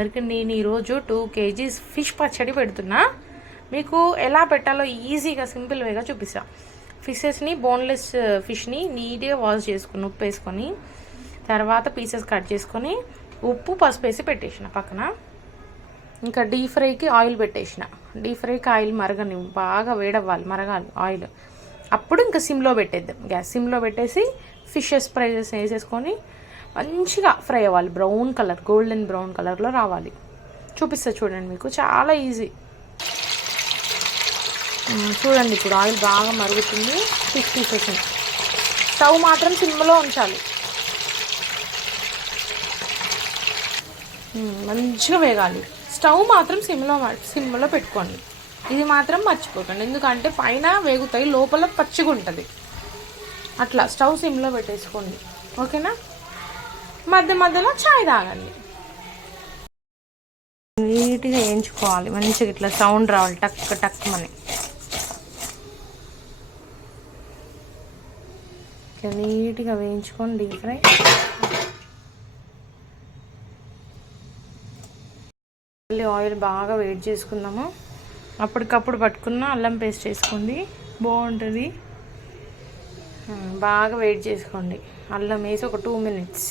నేను ఈరోజు 2 kgs fish పచ్చడి పెడుతున్నా. మీకు ఎలా పెట్టాలో ఈజీగా సింపుల్ వేగా చూపిస్తా. ఫిషెస్ని బోన్లెస్ ఫిష్ని నీట్గా వాష్ చేసుకుని ఉప్పు వేసుకొని తర్వాత పీసెస్ కట్ చేసుకొని ఉప్పు పసుపు వేసి పెట్టేసిన పక్కన. ఇంకా డీప్ ఫ్రైకి ఆయిల్ పెట్టేసిన. డీప్ ఫ్రైకి ఆయిల్ మరగని బాగా వేడవ్వాలి, మరగాలి ఆయిల్. అప్పుడు ఇంకా సిమ్లో పెట్టేద్దాం. గ్యాస్ సిమ్లో పెట్టేసి ఫిషెస్ ఫ్రైజెస్ వేసేసుకొని మంచిగా ఫ్రై అవ్వాలి. బ్రౌన్ కలర్, గోల్డెన్ బ్రౌన్ కలర్లో రావాలి. చూపిస్తా చూడండి, మీకు చాలా ఈజీ. చూడండి, ఇప్పుడు ఆయిల్ బాగా మరుగుతుంది. ఫిష్ తీసేసింది. స్టవ్ మాత్రం సిమ్లో ఉంచాలి. మంచిగా వేగాలి. స్టవ్ మాత్రం సిమ్లో పెట్టుకోండి. ఇది మాత్రం మర్చిపోకండి, ఎందుకంటే పైన వేగుతాయి, లోపల పచ్చిగా ఉంటుంది. అట్లా స్టవ్ సిమ్లో పెట్టేసుకోండి, ఓకేనా. మధ్య మధ్యలో చాయ్ తాగండి. నీట్గా వేయించుకోవాలి, మంచిగా ఇట్లా సౌండ్ రావాలి, టక్ టక్ అని. ఇట్లా నీట్గా వేయించుకొని డీప్ ఫ్రై. మళ్ళీ ఆయిల్ బాగా వేడి చేసుకుందాము. అప్పటికప్పుడు పట్టుకున్న అల్లం పేస్ట్ చేసుకోండి, బాగుంటుంది. బాగా వేడి చేసుకోండి. అల్లం వేసి ఒక 2 minutes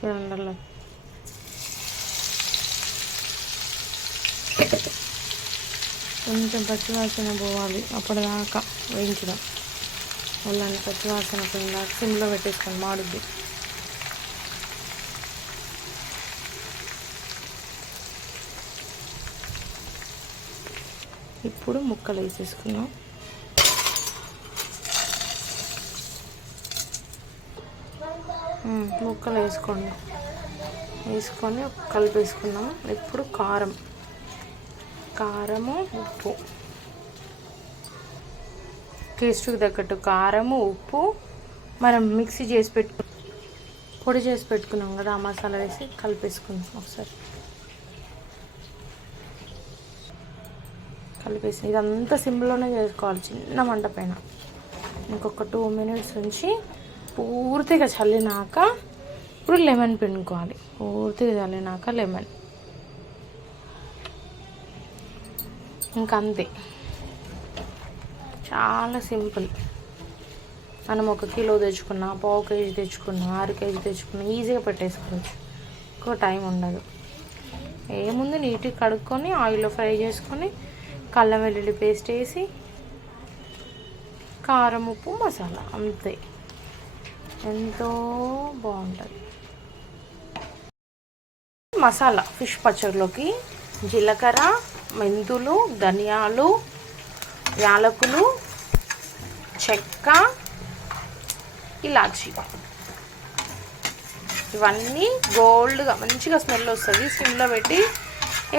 చూడండి. అల్లం కొంచెం పచ్చివాసన పోవాలి, అప్పటిదాకా వేయించడం. అల్లాన్ని పచ్చివాసన పోయిందాక సిమ్లో పెట్టేసుకోండి, మాడుద్ది. ఇప్పుడు ముక్కలు వేసేసుకున్నాం. ముక్కలు వేసుకొని కలిపేసుకున్నాం. ఇప్పుడు కారము ఉప్పు, టేస్ట్కి తగ్గట్టు కారము ఉప్పు మనం మిక్సీ చేసి పొడి చేసి పెట్టుకున్నాం కదా, ఆ మసాలా వేసి కలిపేసుకున్నాం. ఒకసారి కలిపేసి ఇదంతా సిమ్లోనే చేసుకోవాలి, చిన్న మంట పైన. ఇంకొక 2 minutes ఉంచి పూర్తిగా చల్లినాక ఇప్పుడు లెమన్ పిండుకోవాలి. పూర్తిగా చల్లినాక లెమన్. ఇంకంతే, చాలా సింపుల్. మనం 1 kg తెచ్చుకున్నా, 1/2 kg తెచ్చుకున్నా, 6 kg తెచ్చుకున్నా ఈజీగా పెట్టేసుకోవచ్చు. ఎక్కువ టైం ఉండదు. ఏముంది, నీట్గా కడుక్కొని ఆయిల్లో ఫ్రై చేసుకొని అల్లం వెల్లుల్లి పేస్ట్ వేసి కారం ఉప్పు మసాలా, అంతే. ఎంతో బాగుంటుంది. మసాలా ఫిష్ పచ్చడిలోకి జీలకర్ర, మెంతులు, ధనియాలు, యాలకులు, చెక్క, ఇలాచి, ఇవన్నీ గోల్డ్గా మంచిగా స్మెల్ వస్తుంది. సిమ్లో పెట్టి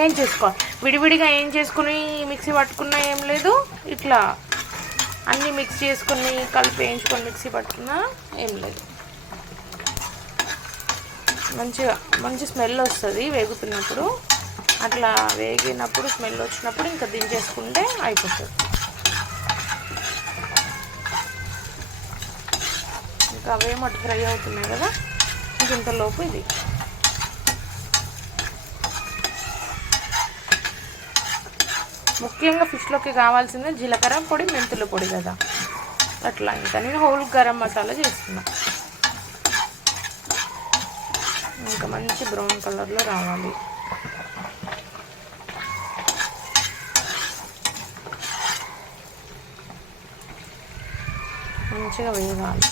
ఏం చేసుకోవాలి. విడివిడిగా ఏం చేసుకుని మిక్సీ పట్టుకున్నా ఏం లేదు, ఇట్లా అన్నీ మిక్స్ చేసుకుని కలిపి వేయించుకొని మిక్సీ పట్టుకున్నా ఏం లేదు. మంచి స్మెల్ వస్తుంది వేగుతున్నప్పుడు. అట్లా వేగినప్పుడు స్మెల్ వచ్చినప్పుడు ఇంకా దించేసుకుంటే అయిపోతుంది. ఇంకా అవేమో అటు ఫ్రై అవుతున్నాయి కదా, ఇంతలోపు ఇది ముఖ్యంగా ఫిష్లోకి కావాల్సిందే జీలకర్ర పొడి, మెంతుల పొడి కదా. అట్లా ఇంకా నేను హోల్ గరం మసాలా చేస్తున్నా. ఇంకా మంచి బ్రౌన్ కలర్లో రావాలి. మంచిగా వేగాలి.